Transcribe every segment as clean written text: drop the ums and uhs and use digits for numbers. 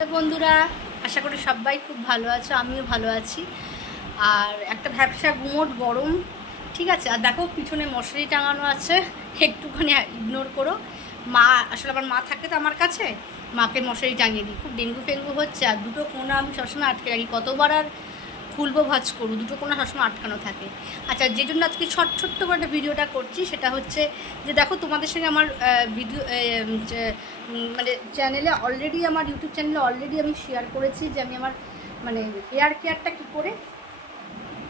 বন্ধুরা, আশা করি সবাই খুব ভালো আছো, আমিও ভালো আছি। আর একটা ভ্যাবসা গুমোট গরম, ঠিক আছে। আর দেখো পিছনে মশারি টাঙানো আছে, একটুখানি ইগনোর করো। মা আসলে আমার মা থাকে তো আমার কাছে, মাকে মশারি টাঙিয়ে দিই। খুব ডেঙ্গু ফেঙ্গু হচ্ছে, আর দুটো কোণা আমি সবসময় আটকে রাখি। কতবার আর খুলবো ভাঁজ করবো, দুটো কোণা সবসময় আটকানো থাকে। আচ্ছা, যে জন্য আজকে ছোট্ট করে একটা ভিডিওটা করছি সেটা হচ্ছে যে দেখো তোমাদের সঙ্গে আমার ভিডিও মানে চ্যানেলে অলরেডি, আমার ইউটিউব চ্যানেলে অলরেডি আমি শেয়ার করেছি যে আমি আমার মানে হেয়ার কেয়ারটা কী করে,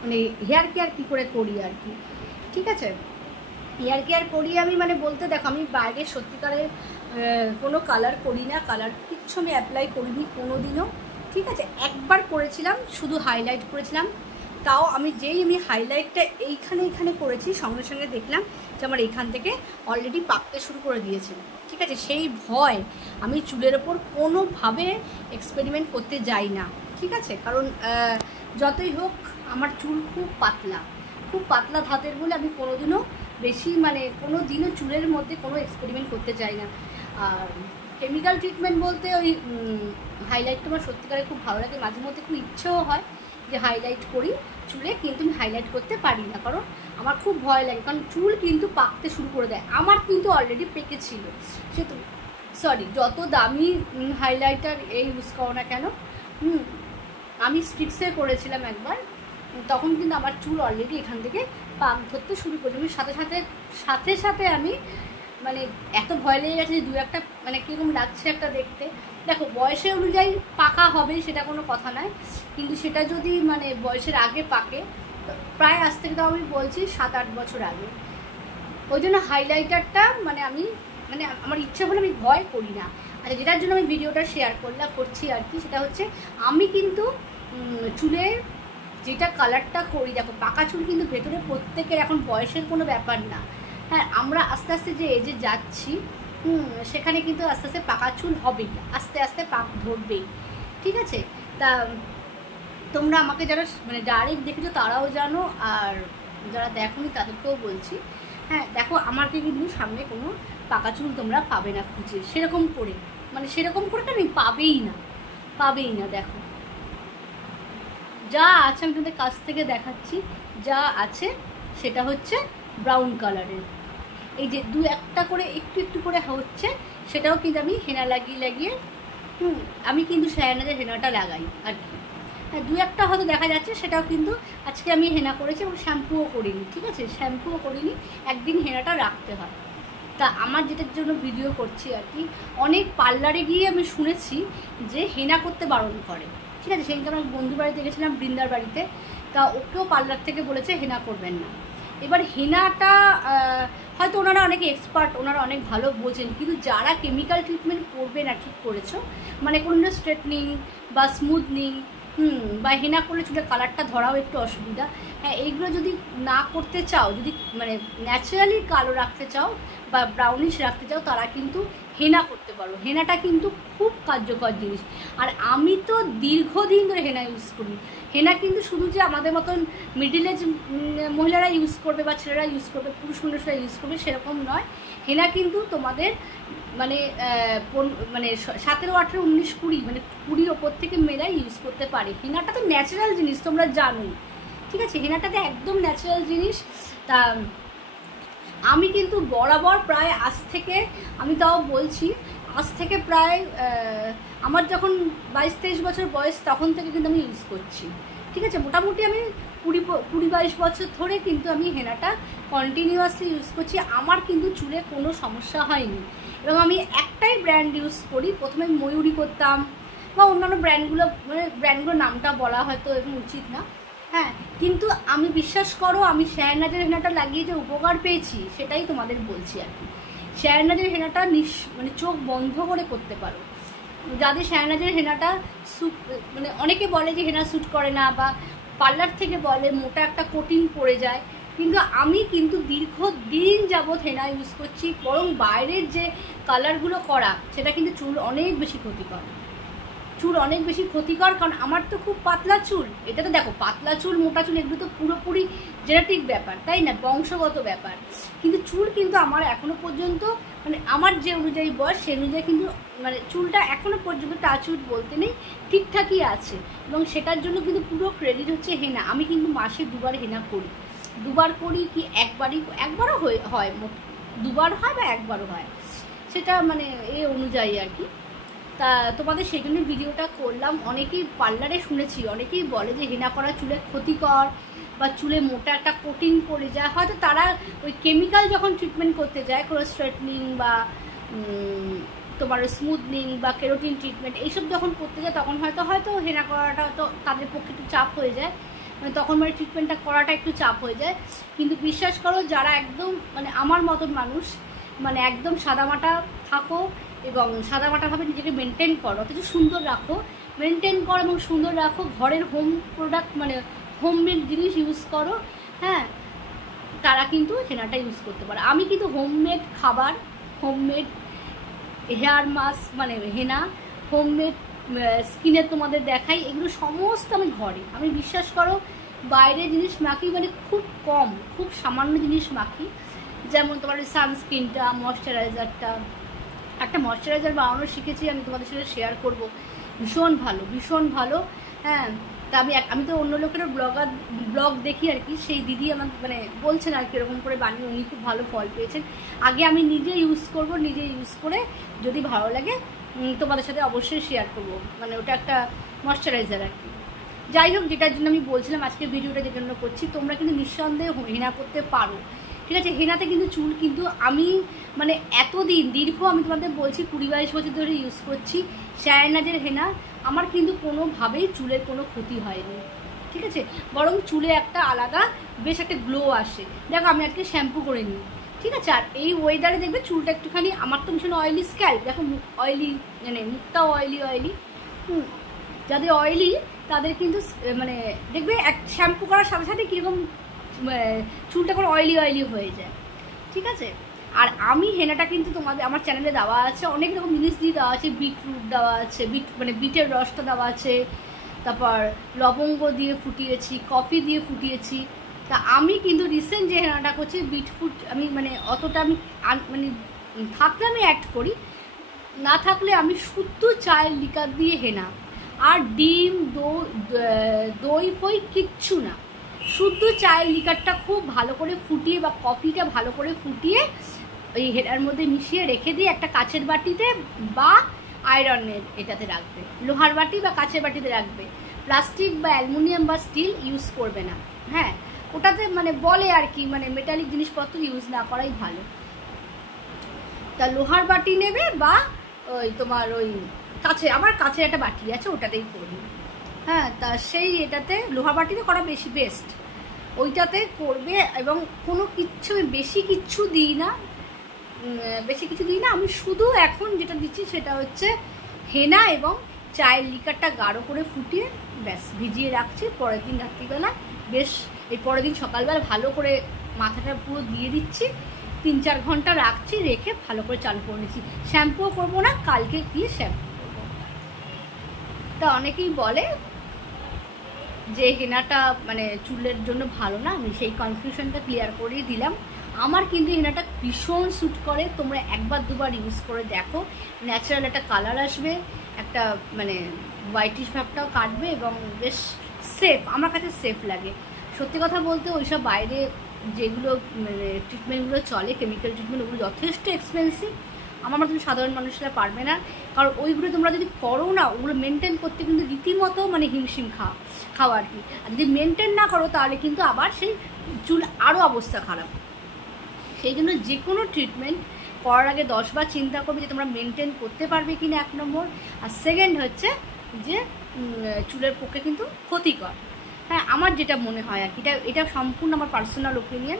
মানে হেয়ার কেয়ার কী করে করি আর কি, ঠিক আছে। হেয়ার কেয়ার করি আমি, মানে বলতে দেখো আমি বাইরে সত্যিকারের কোনো কালার করি না, কালার কিচ্ছু আমি অ্যাপ্লাই করিনি কোনো দিনও, ঠিক আছে। একবার করেছিলাম, শুধু হাইলাইট করেছিলাম। তাও আমি হাইলাইটটা এইখানে করেছি, সঙ্গে সঙ্গে দেখলাম যে আমার এইখান থেকে অলরেডি পাকতে শুরু করে দিয়েছে, ঠিক আছে। সেই ভয় আমি চুলের ওপর কোনোভাবে এক্সপেরিমেন্ট করতে যাই না, ঠিক আছে। কারণ যতই হোক আমার চুল খুব পাতলা ধাতের বলে আমি কোনোদিনও বেশি মানে কোনো দিনও চুলের মধ্যে কোনো এক্সপেরিমেন্ট করতে চাই না। আর কেমিক্যাল ট্রিটমেন্ট বলতে ওই হাইলাইটটা আমার সত্যিকারে খুব ভালো লাগে, মাঝে মধ্যে খুব ইচ্ছেও হয় যে হাইলাইট করি চুলে, কিন্তু আমি হাইলাইট করতে পারি না, কারণ আমার খুব ভয় লাগে। কারণ চুল কিন্তু পাকতে শুরু করে দেয়, আমার কিন্তু অলরেডি পেকেছিল। সে তো সরি, যত দামি হাইলাইটার ইউজ করো না কেন, আমি স্ট্রিক্সে করেছিলাম একবার, তখন কিন্তু আমার চুল অলরেডি এখান থেকে পাক ধরতে শুরু করি। আমি সাথে সাথে আমি মানে এত ভয় লেগে গেছে যে দু একটা মানে কীরকম লাগছে একটা দেখতে। দেখো বয়সের অনুযায়ী পাকা হবে সেটা কোনো কথা নয়, কিন্তু সেটা যদি মানে বয়সের আগে পাকে, প্রায় আজ থেকে তো আমি বলছি 7-8 বছর আগে। ওই জন্য হাইলাইটারটা মানে আমি মানে আমার ইচ্ছে হলে আমি ভয় করি না। আচ্ছা, যেটার জন্য আমি ভিডিওটা শেয়ার করছি আর কি, সেটা হচ্ছে আমি কিন্তু চুলের যেটা কালারটা করি, দেখো পাকা চুল কিন্তু ভেতরে প্রত্যেকের, এখন বয়সের কোনো ব্যাপার না। হ্যাঁ, আমরা আস্তে আস্তে যে এজে যাচ্ছি, সেখানে কিন্তু আস্তে আস্তে পাকা চুল হবেই, আস্তে আস্তে পাক ধরবেই, ঠিক আছে। তা তোমরা আমাকে যারা মানে ডাইরেক্ট দেখেছো তারাও জানো, আর যারা দেখোনি তাদেরকেও বলছি। হ্যাঁ দেখো, আমাকে কিন্তু সামনে কোনো পাকা চুল তোমরা পাবে না খুঁজে, সেরকম করে কেন পাবেই না। দেখো যা আছে আমি তোমাদের কাছ থেকে দেখাচ্ছি, যা আছে সেটা হচ্ছে ব্রাউন কালারের। এই যে দু একটা করে একটু করে হচ্ছে, সেটাও কিন্তু আমি হেনা লাগিয়ে আমি কিন্তু শায়নাজের হেনাটা লাগাই আর কি। হ্যাঁ, দু একটা হয়তো দেখা যাচ্ছে, সেটাও কিন্তু আজকে আমি হেনা করেছি এবং শ্যাম্পুও করিনি, ঠিক আছে। একদিন হেনাটা রাখতে হয়। তা আমার যেটার জন্য ভিডিও করছি আর কি, অনেক পার্লারে গিয়ে আমি শুনেছি যে হেনা করতে বারণ করে, ঠিক আছে। সেদিনকে আমার বন্ধুর বাড়িতে গেছিলাম, বৃন্দার বাড়িতে, তা ওকেও পার্লার থেকে বলেছে হেনা করবেন না। এবার হেনাটা হয়তো ওনারা অনেকে এক্সপার্ট, ওনারা অনেক ভালো বোঝেন, কিন্তু যারা কেমিক্যাল ট্রিটমেন্ট করবে না, ঠিক করেছো, মানে কোনো স্ট্রেটনিং বা স্মুথনিং বা হেনা করলে চুলের কালারটা ধরাও একটু অসুবিধা। হ্যাঁ, এইগুলো যদি না করতে চাও, যদি মানে ন্যাচারালি কালো রাখতে চাও বা ব্রাউনিশ রাখতে চাও, তারা কিন্তু হেনা করতে পারো। হেনাটা কিন্তু খুব কার্যকর জিনিস। আর আমি তো দীর্ঘদিন ধরে হেনা ইউজ করি। হেনা কিন্তু শুধু যে আমাদের মতন মিডিল এজ মহিলারা ইউজ করবে বা ছেলেরা ইউজ করবে, পুরুষ মানুষরা ইউজ করবে সেরকম নয়। হেনা কিন্তু তোমাদের মানে 17, 18, 19, 20 মানে 20 ওপর থেকে মেয়েরাই ইউজ করতে পারে। হেনাটা তো ন্যাচারাল জিনিস, তোমরা জানো, ঠিক আছে। হেনাটাতে একদম ন্যাচারাল জিনিস। তা আমি কিন্তু বরাবর প্রায় আজ থেকে, আমি তাও বলছি আজ থেকে প্রায় আমার যখন 22-23 বছর বয়স, তখন থেকে কিন্তু আমি ইউজ করছি, ঠিক আছে। মোটামুটি আমি 20-22 বছর ধরে কিন্তু আমি হেনাটা কন্টিনিউয়াসলি ইউজ করছি। আমার কিন্তু চুলে কোনো সমস্যা হয়নি, এবং আমি একটাই ব্র্যান্ড ইউজ করি। প্রথমে ময়ূরী করতাম বা অন্যান্য ব্র্যান্ডগুলোর নামটা বলা হয়তো এবং উচিত না, হ্যাঁ, কিন্তু আমি বিশ্বাস করো, আমি শায়নাজের হেনাটা লাগিয়ে যে উপকার পেয়েছি সেটাই তোমাদের বলছি আর কি। শায়নাজের হেনাটা মানে চোখ বন্ধ করে করতে পারো। যাদের শায়নাজের হেনাটা মানে অনেকে বলে যে হেনা স্যুট করে না, বা পার্লার থেকে বলে মোটা একটা কোটিং পড়ে যায়, কিন্তু আমি কিন্তু দীর্ঘদিন যাবৎ হেনা ইউজ করছি। বরং বাইরের যে কালারগুলো করা, সেটা কিন্তু চুল অনেক বেশি ক্ষতি করে। চুল অনেক বেশি ক্ষতিকর, কারণ আমার তো খুব পাতলা চুল। এটা তো দেখো, পাতলা চুল মোটা চুল এগুলো তো পুরোপুরি জেনেটিক ব্যাপার, তাই না, বংশগত ব্যাপার। কিন্তু চুল কিন্তু আমার এখনো পর্যন্ত মানে আমার যে অনুযায়ী বয়স সেই অনুযায়ী কিন্তু মানে চুলটা এখনো পর্যন্ত টাচউড বলতে নেই, ঠিকঠাকই আছে। এবং সেটার জন্য কিন্তু পুরো ক্রেডিট হচ্ছে হেনা। আমি কিন্তু মাসে 2বার হেনা করি, 2বার করি কি একবারও হয়, দুবার হয় বা একবারও হয়, সেটা মানে এই অনুযায়ী আর কি। তা তোমাদের সেই জন্য ভিডিওটা করলাম। অনেকেই পার্লারে শুনেছি, অনেকেই বলে যে হেনা করা চুলে ক্ষতিকর বা চুলে মোটা একটা কোটিং পড়ে যায়। হয়তো তারা ওই কেমিক্যাল যখন ট্রিটমেন্ট করতে যায়, কোনো স্ট্রেটনিং বা তোমার স্মুথনিং বা কেরোটিন ট্রিটমেন্ট এইসব যখন করতে যায়, তখন হয়তো হেনা করাটা তো তাদের পক্ষে একটু চাপ হয়ে যায়, মানে তখন মানে ট্রিটমেন্টটা করাটা একটু চাপ হয়ে যায়। কিন্তু বিশ্বাস করো, যারা একদম মানে আমার মতন মানুষ, মানে একদম সাদামাটা থাকো এবং সাদামাটাভাবে নিজেকে মেনটেন করো, কিছু সুন্দর রাখো, মেনটেন করো এবং সুন্দর রাখো, ঘরের হোম প্রোডাক্ট মানে হোমমেড জিনিস ইউজ করো, হ্যাঁ, তারা কিন্তু হেনাটা ইউজ করতে পারে। আমি কিন্তু হোমমেড খাবার, হোমমেড হেয়ার মাস্ক মানে হেনা, হোমমেড স্কিনের তোমাদের দেখাই, এগুলো সমস্ত আমি ঘরে, আমি বিশ্বাস করো বাইরে জিনিস মাখি মানে খুব কম, খুব সামান্য জিনিস মাখি। যেমন তোমার সানস্ক্রিনটা, ময়শ্চারাইজারটা, একটা ময়শ্চারাইজার বানানো শিখেছি, আমি তোমাদের সাথে শেয়ার করব, ভীষণ ভালো, ভীষণ ভালো। হ্যাঁ, তা আমি তো অন্য লোকেরও ব্লগ দেখি আর কি, সেই দিদি আমাকে মানে বলছেন আর কি এরকম করে বানিয়ে, উনি খুব ভালো ফল পেয়েছেন। আগে আমি নিজে ইউজ করব, নিজে ইউজ করে যদি ভালো লাগে তোমাদের সাথে অবশ্যই শেয়ার করব। মানে ওটা একটা ময়শ্চারাইজার আর কি। যাই হোক, যেটার জন্য আমি বলছিলাম আজকে ভিডিওটা যে জন্য করছি, তোমরা কিন্তু নিঃসন্দেহে হেনা করতে পারো, ঠিক আছে। হেনাতে কিন্তু চুল কিন্তু আমি মানে এতদিন দীর্ঘ আমি তোমাদের বলছি 20-22 বছর ধরে ইউজ করছি শায়নাজের হেনা, আমার কিন্তু কোনোভাবেই চুলের কোনো ক্ষতি হয়নি, ঠিক আছে। বরং চুলে একটা আলাদা বেশ একটা গ্লো আসে। দেখো আমি আজকে শ্যাম্পু করে নিই, ঠিক আছে। আর এই ওয়েদারে দেখবে চুলটা একটুখানি, আমার তো ভীষণ অয়েলি স্ক্যাল্প, দেখো অয়েলি মানে মুখটাও অয়েলি, যাদের অয়েলি তাদের কিন্তু মানে দেখবে এক শ্যাম্পু করার সাথে সাথে কীরকম চুলটা করে অয়েলি হয়ে যায়, ঠিক আছে। আর আমি হেনাটা কিন্তু তোমাদের আমার চ্যানেলে দেওয়া আছে, অনেক রকম জিনিস দিয়ে দেওয়া আছে, বিটরুট দেওয়া আছে, মানে বিটের রসটা দেওয়া আছে, তারপর লবঙ্গ দিয়ে ফুটিয়েছি, কফি দিয়ে ফুটিয়েছি। তা আমি কিন্তু রিসেন্ট যে হেনাটা করছি বিটফুট, আমি মানে অতটা আমি মানে থাকলে আমি অ্যাড করি, না থাকলে আমি শুদ্ধ চায়ের লিকার দিয়ে হেনা, আর ডিম দই ফই কিচ্ছু না, শুদ্ধ চায়ের লিকারটা খুব ভালো করে ফুটিয়ে বা কফিটা ভালো করে ফুটিয়ে ওই হেনার মধ্যে মিশিয়ে রেখে দিয়ে একটা কাচের বাটিতে বা আয়রনের এটাতে রাখবে, লোহার বাটি বা কাচের বাটিতে রাখবে, প্লাস্টিক বা অ্যালুমিনিয়াম বা স্টিল ইউজ করবে না, হ্যাঁ। ওটাতে মানে বলে আর কি মানে মেটালিক জিনিসপত্র ইউজ না করাই ভালো। তা লোহার বাটি নেবে বা ওই তোমার ওই আমার কাছে একটা বাটি আছে, ওটাতেই করবে, হ্যাঁ। তা সেই এটাতে লোহার বাটিতে করা বেশি বেস্ট, ওইটাতে করবে। এবং কোনো কিচ্ছু বেশি কিছু দিই না, আমি শুধু এখন যেটা দিচ্ছি সেটা হচ্ছে হেনা এবং চায়ের লিকারটা গাঢ় করে ফুটিয়ে ব্যাস ভিজিয়ে রাখছি। পরের দিন রাত্রিবেলা বেশ, এই পরের দিন সকালবেলা ভালো করে মাথাটা পুরো দিয়ে দিচ্ছি, 3-4 ঘন্টা রাখছি, রেখে ভালো করে চালু করে নিচ্ছি। শ্যাম্পুও করবো না, কালকে গিয়ে শ্যাম্পু করবো। তা অনেকেই বলে যে হেনাটা মানে চুলের জন্য ভালো না, আমি সেই কনফিউশনটা ক্লিয়ার করেই দিলাম। আমার কিন্তু হেনাটা ভীষণ স্যুট করে, তোমরা 1-2বার ইউজ করে দেখো, ন্যাচারাল একটা কালার আসবে, একটা মানে হোয়াইটিশ ভাবটাও কাটবে এবং বেশ সেফ, আমার কাছে সেফ লাগে। সত্যি কথা বলতে ওইসব বাইরে যেগুলো মানে ট্রিটমেন্টগুলো চলে, কেমিক্যাল ট্রিটমেন্ট, ওগুলো যথেষ্ট এক্সপেন্সিভ, আমার মতন সাধারণ মানুষরা পারবে না। কারণ ওইগুলো তোমরা যদি করো না, ওগুলো মেনটেন করতে কিন্তু রীতিমতো মানে হিমশিম খাওয়া আর কি। আর যদি মেনটেন না করো তাহলে কিন্তু আবার সেই চুল আরও অবস্থা খারাপ। সেই জন্য যে কোনো ট্রিটমেন্ট করার আগে 10বার চিন্তা করবে যে তোমরা মেনটেন করতে পারবে কি না, 1 নম্বর। আর সেকেন্ড হচ্ছে যে চুলের পক্ষে কিন্তু ক্ষতিকর, হ্যাঁ, আমার যেটা মনে হয় আর কি, এটা সম্পূর্ণ আমার পার্সোনাল ওপিনিয়ন,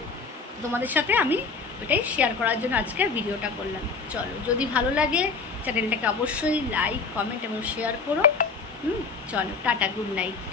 তোমাদের সাথে আমি ওটাই শেয়ার করার জন্য আজকে ভিডিওটা করলাম। চলো, যদি ভালো লাগে চ্যানেলটাকে অবশ্যই লাইক, কমেন্ট এবং শেয়ার করো। চলো, টাটা, গুড নাইট।